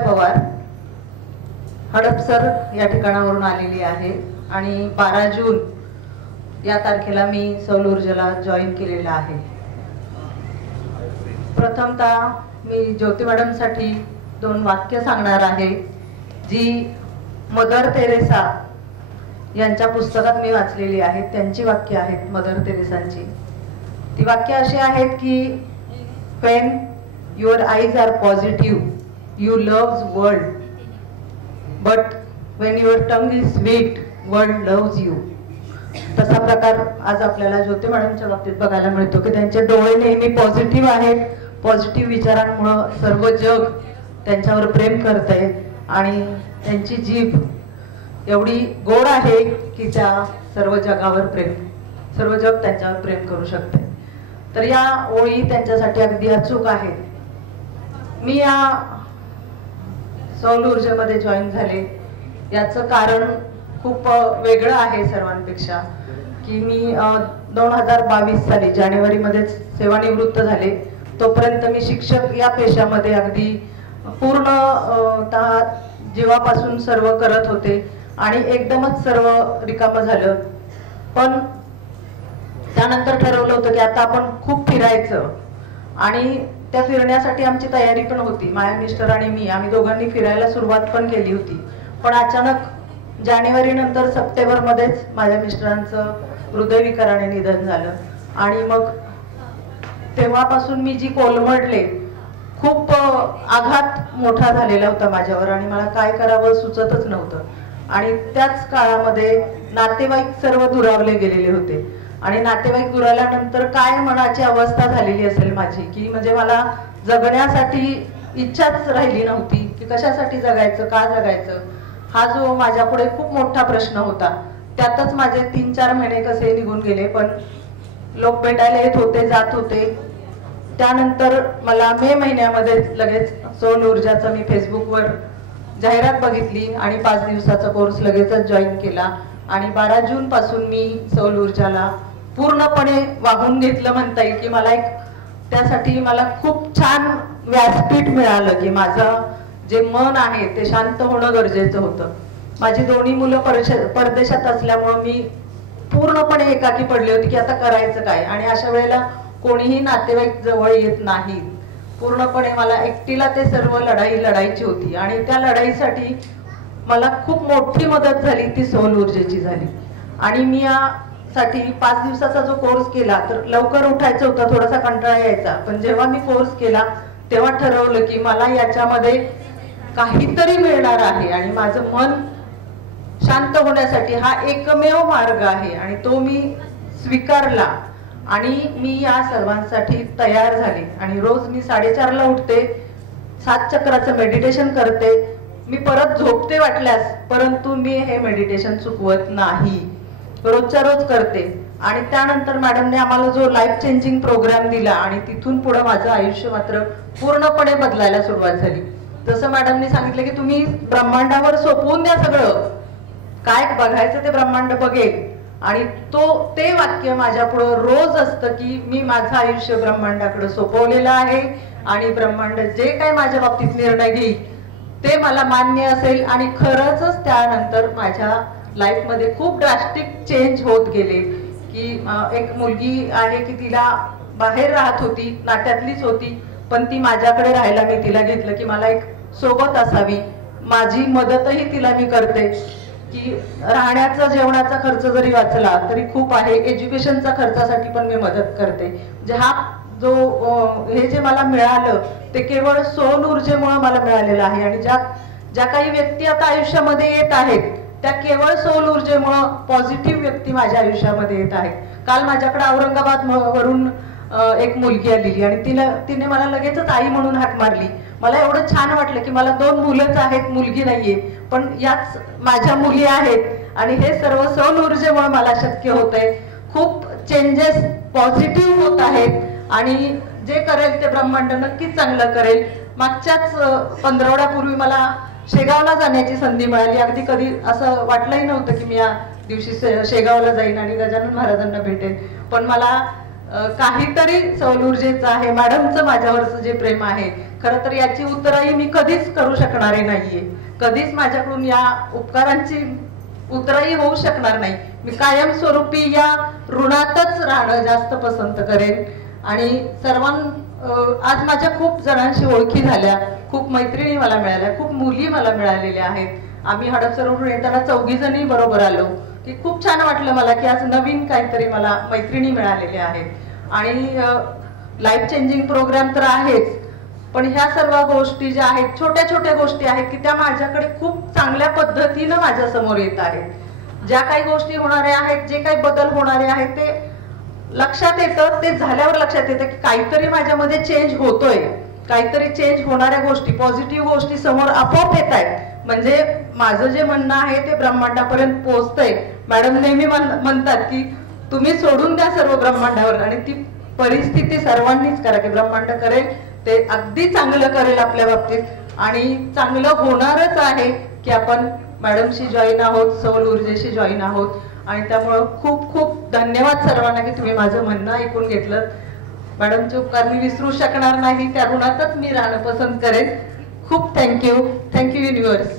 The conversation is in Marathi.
विद्या पवार हडपसर या ठिकाणावरून आलेली आहे आणि 12 जून या तारखेला मी सौर ऊर्जेला जॉईन केलेला आहे। प्रथमतः मी ज्योती मॅडमसाठी 2 वाक्य सांगणार आहे जी मदर तेरेसा यांच्या पुस्तकात मी वाचलेली आहेत। त्यांची वाक्य आहेत मदर तेरेसांची। ती वाक्य अशी आहेत की when your eyes are positive you loves world but when your tongue is sweet world loves you। तसा प्रकार आज आपल्याला ज्योती मॅडमच्या बाबतीत बघायला मिळतो की त्यांचे डोळे नेहमी पॉझिटिव्ह आहेत। पॉझिटिव्ह विचारांमुळे सर्व जग त्यांच्यावर प्रेम करते आणि त्यांची जीभ एवढी गोड आहे की त्या सर्व जग त्यांच्यावर प्रेम करू शकते। तर या ओळी त्यांच्यासाठी अगदी अचूक आहेत। मी या सौर ऊर्जेमध्ये जॉईन झाले याचं कारण खूप वेगळं आहे सर्वांपेक्षा की मी 2022 साली जानेवारीमध्ये सेवानिवृत्त झाले। तोपर्यंत मी शिक्षक या पेशामध्ये अगदी पूर्णतः जीवापासून सर्व करत होते आणि एकदमच सर्व रिकामं झालं। पण त्यानंतर ठरवलं होतं की आता आपण खूप फिरायचं आणि त्या फिरण्यासाठी आमची तयारी पण होती। माझ्या मिस्टर आणि मी आम्ही दोघांनी फिरायला सुरुवात पण केली होती। पण अचानक जानेवारी नंतर सप्टेंबर मध्येच माझ्या मिस्टरांचं हृदयविकाराने निधन झालं आणि मग तेव्हापासून मी जी कोलमडले, खूप आघात मोठा झालेला होता माझ्यावर आणि मला काय करावं सुचतच नव्हतं। आणि त्याच काळामध्ये नातेवाईक सर्व दुरावले गेलेले होते आणि नातेवाईक दुरावल्यानंतर काय मनाची अवस्था झालेली असेल माझी की म्हणजे मला जगण्यासाठी इच्छाच राहिली नव्हती की कशासाठी जगायचं, का जगायचं, हा जो माझ्यापुढे खूप मोठा प्रश्न होता। त्यातच माझे 3-4 महिने कसे निघून गेले। पण लोक भेटायला येत होते, जात होते। त्यानंतर मला मे महिन्यामध्ये लगेच सौर ऊर्जाचा मी फेसबुकवर जाहिरात बघितली आणि 5 दिवसाचा कोर्स लगेचच जॉईन केला आणि 12 जून पासून मी सौर ऊर्जाला पूर्णपणे वाहून घेतलं म्हणता येईल की मला त्यासाठी मला खूप छान व्यासपीठ मिळालं की माझं जे मन आहे ते शांत होणं गरजेचं होतं। माझी दोन्ही मुलं परदेशात असल्यामुळे मी पूर्णपणे एकाकी पडली होती की आता करायचं काय आणि अशा वेळेला कोणीही नातेवाईक जवळ येत नाही। पूर्णपणे मला एकटीला ते सर्व लढायची होती आणि त्या लढाईसाठी मला खूप मोठी मदत झाली ती सौर ऊर्जेची झाली। आणि मी यासाठी 5 दिवसाचा जो कोर्स केला तर लवकर उठायचं होतं, थोडासा कंटाळा यायचा। पण जेव्हा मी कोर्स केला तेव्हा ठरवलं की मला याच्यामध्ये काहीतरी मिळणार आहे आणि माझं मन शांत होण्यासाठी हा एकमेव मार्ग आहे आणि तो मी स्वीकारला आणि मी या सर्वांसाठी तयार झाले। आणि रोज मी 4:30 ला उठते, 7 चक्राचं मेडिटेशन करते। मी परत झोपते वाटल्यास, परंतु मी हे मेडिटेशन चुकवत नाही, रोजच्या रोज करते। आणि त्यानंतर मॅडमने आम्हाला जो लाईफ चेंजिंग प्रोग्राम दिला आणि तिथून पुढे माझं आयुष्य मात्र पूर्णपणे बदलायला सुरुवात झाली। जसं मॅडमने सांगितलं की तुम्ही ब्रह्मांडावर सोपवून द्या सगळं, काय बघायचं ते ब्रह्मांड बघेल। आणि ते वाक्य माझ्या पुढे रोज असतं की मी माझं आयुष्य ब्रह्मांडाकडे सोपवलेलं आहे आणि ब्रह्मांड जे काय माझ्या बाबतीत निर्णय घेईल ते मला मान्य असेल। आणि खरंच त्यानंतर माझ्या लाईफ मध्ये खूप ड्रास्टिक चेंज होत गेले की एक मुलगी आहे की तिला बाहेर राहत होती, नात्यातलीच होती, पण ती माझ्याकडे राहायला मी तिला घेतलं की मला एक सोबत असावी। माझी मदतही तिला मी करते की राहण्याचा जेवणाचा खर्च जरी वाचला तरी खूप आहे, एज्युकेशनचा खर्चासाठी पण मी मदत करते। हे जे मला मिळालं ते केवळ सौर ऊर्जेमुळे मला मिळालेलं आहे आणि ज्या काही व्यक्ती आता आयुष्यामध्ये येत आहेत त्या केवळ सौर ऊर्जेमुळे पॉझिटिव्ह व्यक्ती माझ्या आयुष्यामध्ये येत आहेत। काल माझ्याकडे औरंगाबाद वरून एक मुलगी आलेली आणि तिने मला लगेचच आई म्हणून हाक मारली। मला एवढं छान वाटलं की मला 2 मुलंच आहेत, मुलगी नाहीये, पण याच माझ्या मुली आहेत आणि हे सर्व सौर ऊर्जेमुळे मला शक्य होतंय। खूप चेंजेस पॉझिटिव्ह होत आहेत आणि जे करेल ते ब्रह्मांड नक्कीच चांगलं करेल। मागच्याच 15 मला शेगावला जाण्याची संधी मिळाली। अगदी कधी असं वाटलंही नव्हतं की मी या दिवशी शेगावला जाईन आणि गजानन महाराजांना भेटेन, पण मला काहीतरी सौर ऊर्जेचं आहे, मॅडमचं माझ्यावरचं जे प्रेम आहे खरं तर याची उतराई मी कधीच करू शकणारे नाहीये, कधीच माझ्याकडून या उपकारांची उतराई होऊ शकणार नाही. मी कायमस्वरूपी या ऋणातच राहणं जास्त पसंत करेन. आणि आज माझ्या खूप जणांशी ओळखी झाल्या, खूप मैत्रिणी मला मिळाल्या, खूप मुली मला मिळालेल्या आहेत. आम्ही हडपसरवरून येताना 4घी जणी बरोबर आलो, की खूप छान वाटलं मला की आज नवीन काहीतरी मला मैत्रिणी मिळालेल्या आहेत. आणि लाईफ चेंजिंग प्रोग्राम तर आहेच, पण ह्या सर्व गोष्टी ज्या आहेत, छोट्या छोट्या गोष्टी आहेत की त्या माझ्याकडे खूप चांगल्या पद्धतीनं माझ्या समोर येत आहेत. ज्या काही गोष्टी होणाऱ्या आहेत, जे काही बदल होणारे आहेत, ते लक्षात येतं. ते झाल्यावर लक्षात येतं की काहीतरी माझ्यामध्ये चेंज होतोय, काहीतरी चेंज होणाऱ्या गोष्टी, पॉझिटिव्ह गोष्टी समोर आपोआप येत आहेत. म्हणजे माझं जे म्हणणं आहे ते ब्रह्मांडापर्यंत पोहोचतंय. मॅडम नेहमी म्हणतात की तुम्ही सोडून द्या सर्व ब्रह्मांडावर, आणि ती परिस्थिती सर्वांनीच करा की ब्रह्मांड करेल ते अगदी चांगलं करेल आपल्या बाबतीत. आणि चांगलं होणारच आहे की आपण मॅडमशी जॉईन आहोत, सौर ऊर्जेशी जॉईन आहोत. आणि त्यामुळं खूप खूप धन्यवाद सर्वांना की तुम्ही माझं म्हणणं ऐकून घेतलं. मॅडमचे उपकार मी विसरू शकणार नाही, त्या ऋणातच मी राहणं पसंत करेन. खूप थँक्यू. Thank you universe.